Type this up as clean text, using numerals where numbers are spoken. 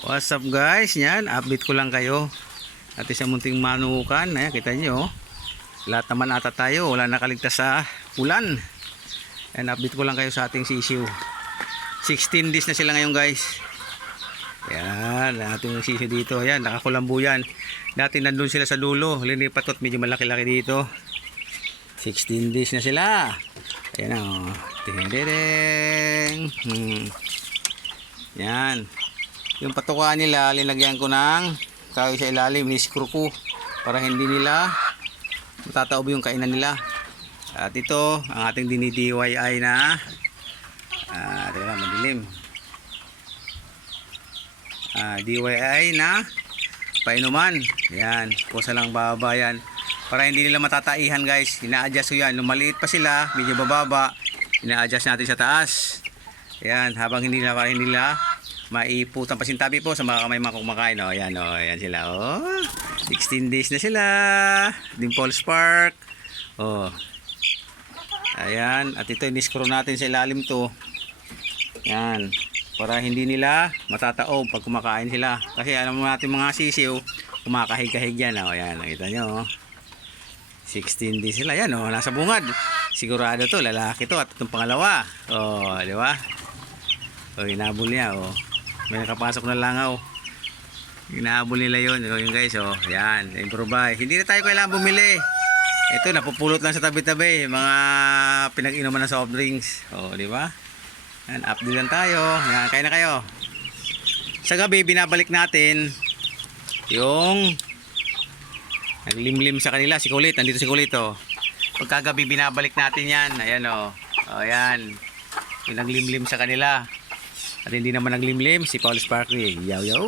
What's up guys? Yan, update ko lang kayo. At sa munting manukan, ayan, kita nyo. Lahat naman ata tayo, wala nakaligtas sa ulan. Ayan, update ko lang kayo sa ating sisiw. 16 days na sila ngayon guys. Ayan, ating sisiw dito. Ayan, nakakulambo yan. Dati nandun sila sa dulo. Linipat ko at medyo malaki-laki dito. 16 days na sila. Ayan o. Yan. Yung patukaan nila, linagyan ko ng kahoy sa ilalim, ni-screw ko para hindi nila matataob yung kainan nila. At ito, ang ating dini-DIY na teka, madilim. DIY na painuman. Yan, kusa lang bababa yan. Para hindi nila matataihan guys. Ina-adjust ko yan. Nung maliit pa sila, medyo bababa, ina-adjust natin sa taas. Yan, habang hindi nila maiputan pa sintabi po sa mga kamay mga kumakain. O, ayan o, ayan sila. O, 16 days na sila. Dimple Spark. O, ayan. At ito, ini-screw natin sa ilalim to. Yan. Para hindi nila matataob pag kumakain sila. Kasi alam mo natin mga sisiw, kumakahig-kahig yan. O, ayan. Nakita nyo. 16 days sila. Yan o, nasa bungad. Sigurado to, lalaki to. At itong pangalawa. O, di ba? O, inabol niya. O. May nakapasok na langaw. Inaabol nila yun. Yung guys, oh. Yan. Improvise. Hindi na tayo kailangan bumili. Ito, napupulot lang sa tabi-tabi. Mga pinag-inuman ng soft drinks. Oh, di ba? Yan, update lang tayo. Yan, kain na kayo. Sa gabi, binabalik natin yung naglimlim sa kanila. Si Kulit. Nandito si Kulit, oh. Pagkagabi, binabalik natin yan. Ayan, oh. Oh, yan. Yung naglimlim sa kanila. At hindi naman naglimlim si Paul Sparkly. Yaw yaw.